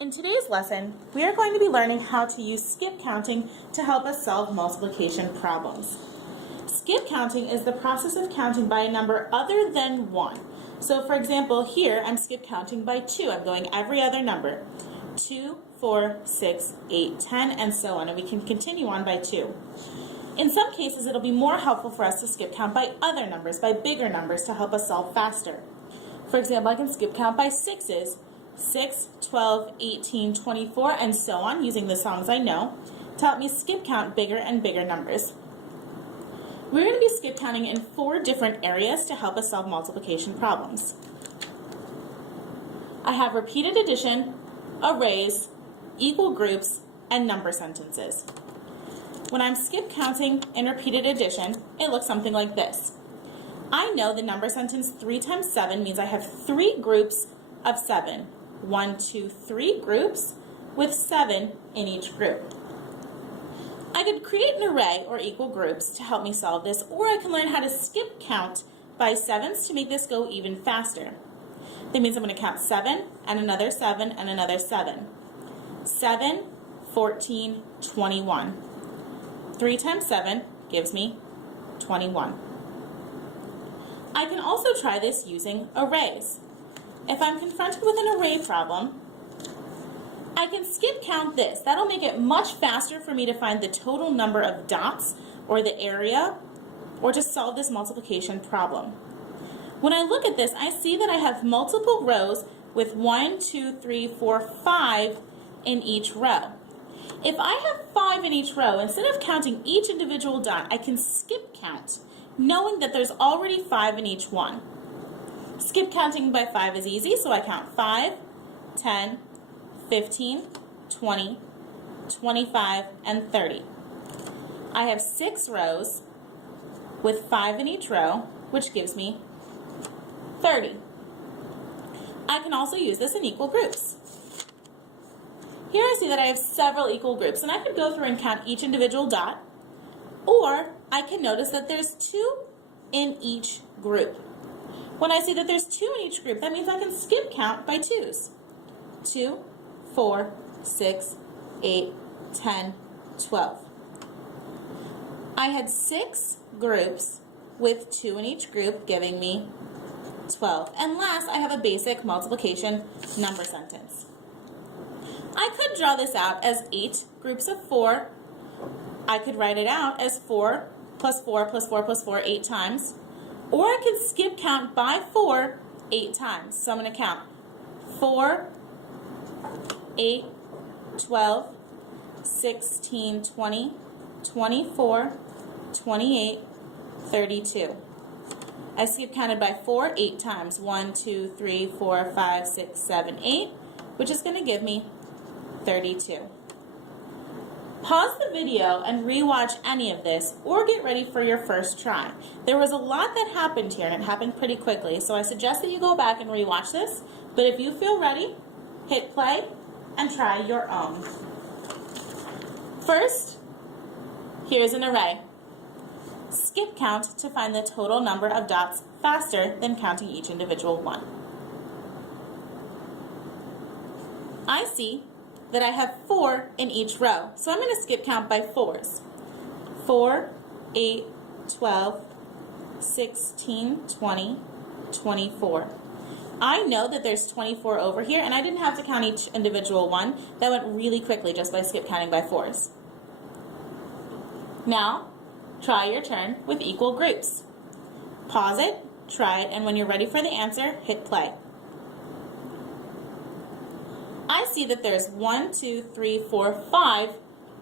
In today's lesson, we are going to be learning how to use skip counting to help us solve multiplication problems. Skip counting is the process of counting by a number other than 1. So for example, here I'm skip counting by 2. I'm going every other number. 2, 4, 6, 8, 10, and so on. And we can continue on by 2. In some cases, it'll be more helpful for us to skip count by other numbers, by bigger numbers, to help us solve faster. For example, I can skip count by 6's. 6, 12, 18, 24, and so on, using the songs I know, to help me skip count bigger and bigger numbers. We're going to be skip counting in 4 different areas to help us solve multiplication problems. I have repeated addition, arrays, equal groups, and number sentences. When I'm skip counting in repeated addition, it looks something like this. I know the number sentence 3 times 7 means I have 3 groups of 7. 1, 2, 3 groups with 7 in each group. I could create an array or equal groups to help me solve this, or I can learn how to skip count by 7s to make this go even faster. That means I'm going to count 7 and another 7 and another 7. 7, 14, 21. 3 times 7 gives me 21. I can also try this using arrays. If I'm confronted with an array problem, I can skip count this. That'll make it much faster for me to find the total number of dots or the area or to solve this multiplication problem. When I look at this, I see that I have multiple rows with 1, 2, 3, 4, 5 in each row. If I have 5 in each row, instead of counting each individual dot, I can skip count, knowing that there's already 5 in each one. Skip counting by 5 is easy, so I count 5, 10, 15, 20, 25, and 30. I have 6 rows with 5 in each row, which gives me 30. I can also use this in equal groups. Here I see that I have several equal groups, and I could go through and count each individual dot, or I can notice that there's 2 in each group. When I see that there's 2 in each group, that means I can skip count by 2's. 2, 4, 6, 8, 10, 12. I had 6 groups with 2 in each group, giving me 12. And last, I have a basic multiplication number sentence. I could draw this out as 8 groups of 4. I could write it out as 4 plus 4 plus 4 plus 4 8 times. Or I could skip count by 4 8 times. So I'm going to count 4, 8, 12, 16, 20, 24, 28, 32. I skip counted by 4 8 times. 1, 2, 3, 4, 5, 6, 7, 8, which is going to give me 32. Pause the video and rewatch any of this, or get ready for your first try. There was a lot that happened here, and it happened pretty quickly, so I suggest that you go back and rewatch this. But if you feel ready, hit play and try your own. First, here's an array. Skip count to find the total number of dots faster than counting each individual one. I see that I have 4 in each row. So I'm going to skip count by 4's. 4, 8, 12, 16, 20, 24. I know that there's 24 over here, and I didn't have to count each individual one. That went really quickly just by skip counting by 4's. Now, try your turn with equal groups. Pause it, try it, and when you're ready for the answer, hit play. I see that there's 1, 2, 3, 4, 5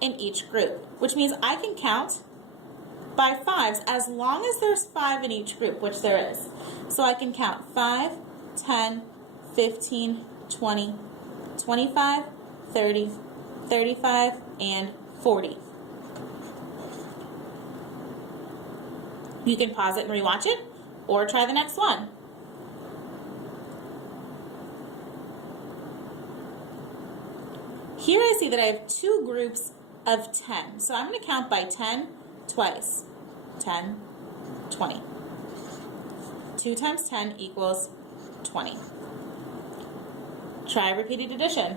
in each group, which means I can count by 5's as long as there's 5 in each group, which there is. So I can count 5, 10, 15, 20, 25, 30, 35, and 40. You can pause it and rewatch it, or try the next one. Here I see that I have 2 groups of 10. So I'm going to count by 10 twice. 10, 20. 2 times 10 equals 20. Try repeated addition.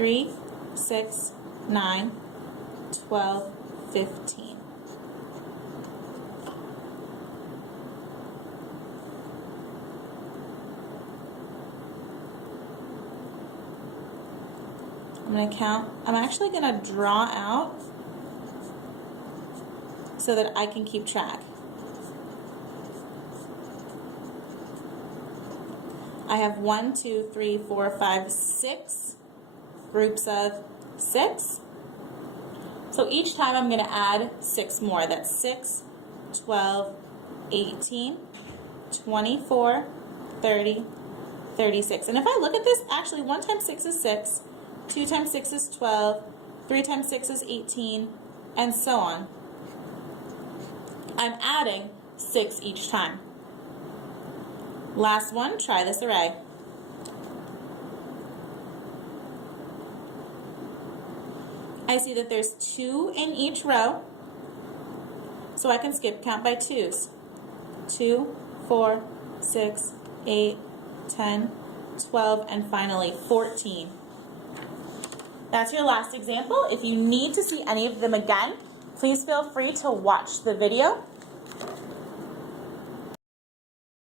3, 6, 9, 12, 15. I'm going to count. I'm actually going to draw out so that I can keep track. I have 1, 2, 3, 4, 5, 6 groups of 6. So each time I'm going to add 6 more. That's 6, 12, 18, 24, 30, 36. And if I look at this, actually 1 times 6 is 6, 2 times 6 is 12, 3 times 6 is 18, and so on. I'm adding 6 each time. Last one, try this array. I see that there's 2 in each row, so I can skip count by 2s. 2, 4, 6, 8, 10, 12, and finally 14. That's your last example. If you need to see any of them again, please feel free to watch the video.